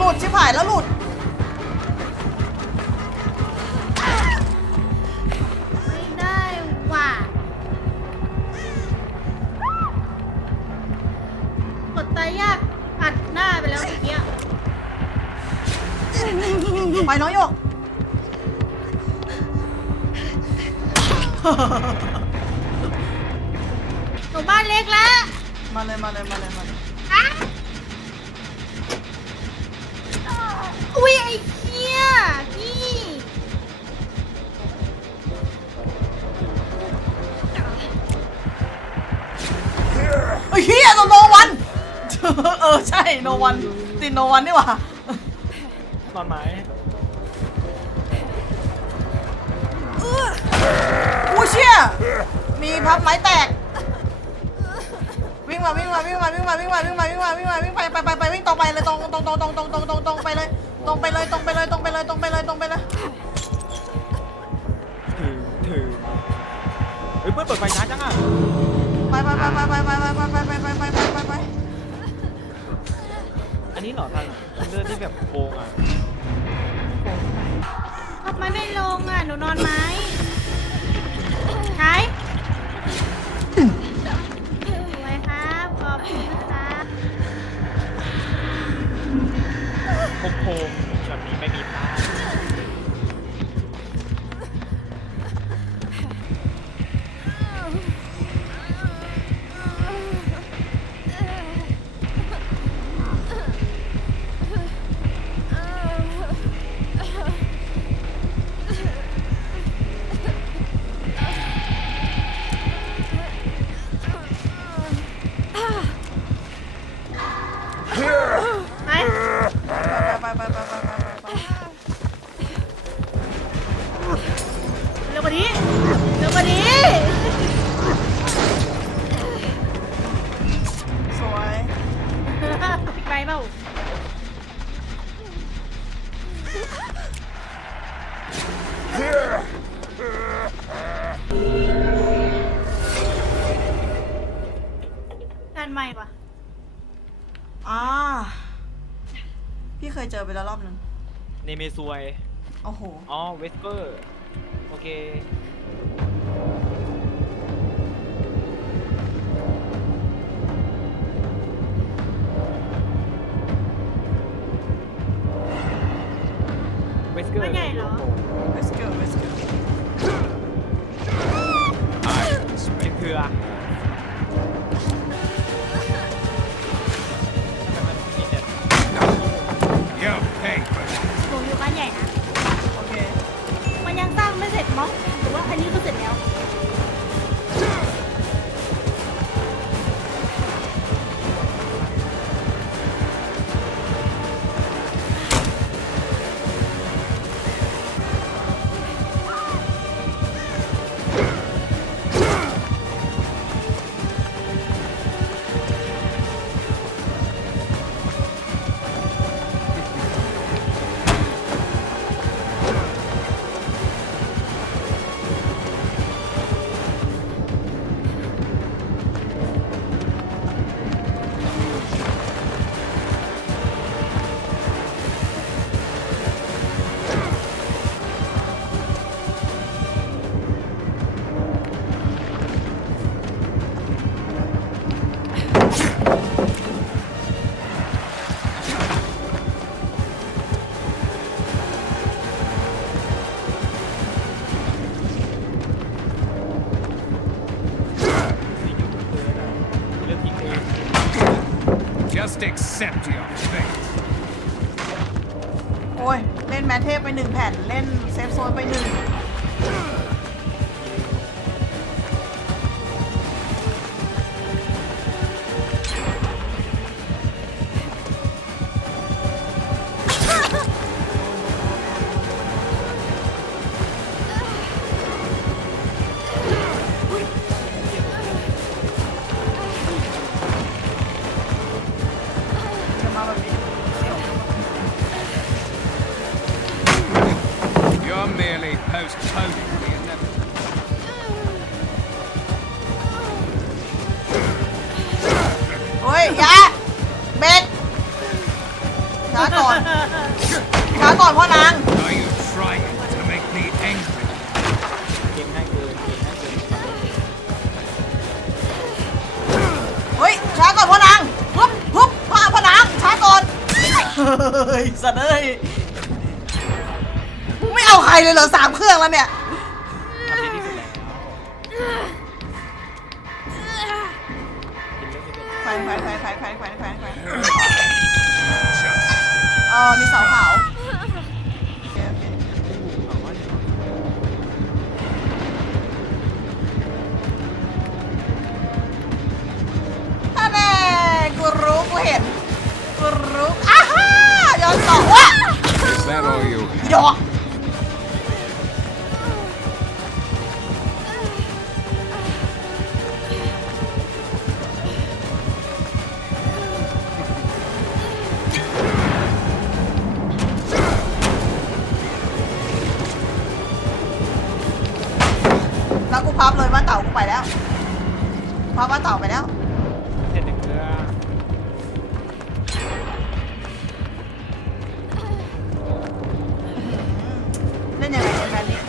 หลุดหลุดหลุดชิบหายแล้วหลุด ไม่ได้ว่ะกดตายยากอัดหน้าไปแล้วเมื่อกี้ไปน้องโยก หนูบ้านเล็กแล้ว มาเลยมาเลยมาเลยมาเลยอะ อุ้ยไอ้เหี้ยพี่เฮ้ยเฮียโนวัน เออใช่โนวันติดโนวันนี่หว่า นอนไม้อู้เชี่ย มีพับไม้แตก วิ่งมาวิ่งมาวิ่งมาวิ่งมาวิ่งมาวิ่งมาวิ่งมาวิ่งมาวิ่งไปไปไปไปวิ่งตรงไปเลยตรงตรงตรงตรงตรงตรงตรงตรงไปเลย ตรงไปเลยตรงไปเลยตรงไปเลยตรงไปเลยตรงไปเลยถือถือเฮ้ยเพื่อนเปิดไฟช้าจังอะไปไปไปไปไปไปไปไปไปไปไปไปไปไปอันนี้เหรอทางเลือดที่แบบโกงอะทำไมไม่ลงอะ หนูนอนไหมใช้ส เนเมซวย โอ้โห อ๋อ เวสเปอร์ โอเค เวสเกอร์บ้านใหญ่เหรอเวสเกิร์เวสเกิร์เป็นเครือ Just accept your fate. โอ้ย เล่นแมทเทพไปหนึ่งแผ่น เล่นเซฟโซนไปหนึ่ง knows Tony will be inevitable. Ôi, dạ Bên Đá còn Đá còn hoa nàng Are you trying to make me angry? เกมน่าเกินเกมน่าเกิน Ôi, đá còn hoa nàng Húp, húp, hoa, hoa nàng Đá còn เฮ้ยสัตว์เอ้ยาใครเลยเหรอสามเครื่องแล้วเนี่ย ทำดีที่สุดแล้วกินเรื่องที่เป็นแขวนแขวนแขวนแขวนแขวนแขวนแขวนแขวนเออมีเสาขาวโอเคโอเคถามว่าถ้าแน่กูรู้กูเห็นกูรู้อ้าฮ่าย้อนสองวะ is that all you อีดอกากูไปแล้วพับบ้าเต่าไปแล้วเจ็ดหนึ่งเรือเล่นยังไงในแบบนี้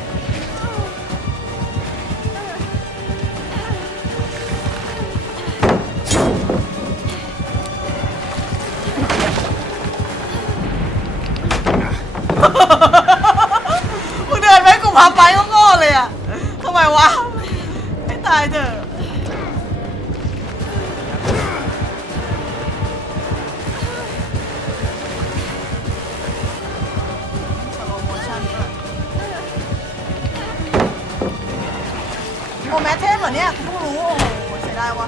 กูเดินไปกูพับไป ตายเถอะโอ้แมทเทพเหรอเนี่ยกูเพิ่งรู้ โอ้โหเสียดายวะ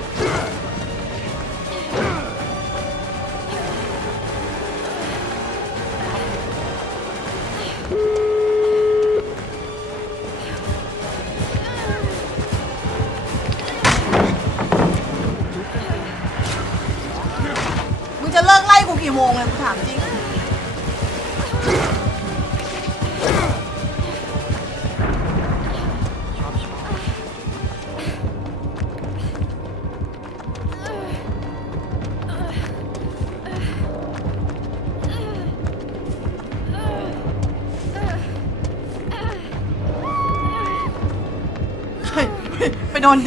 โดน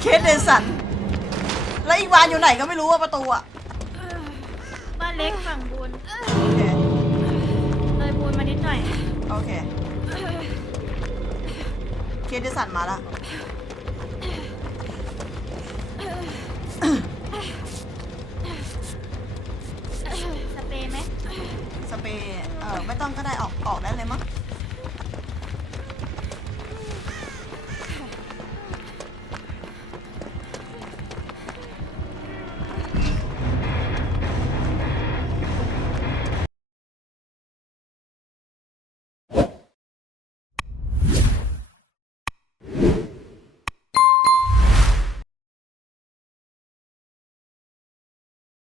เคสเดสัน แล้วอีกวานอยู่ไหนก็ไม่รู้ว่าประตูอะบ้านเล็กฝั่งบุญโอเค เลยบุญมานิดหน่อยโอเค เคสเดสันมาละสเปรย์ไหมสเปรย์เออไม่ต้องก็ได้ออกออกได้เลยมั้ง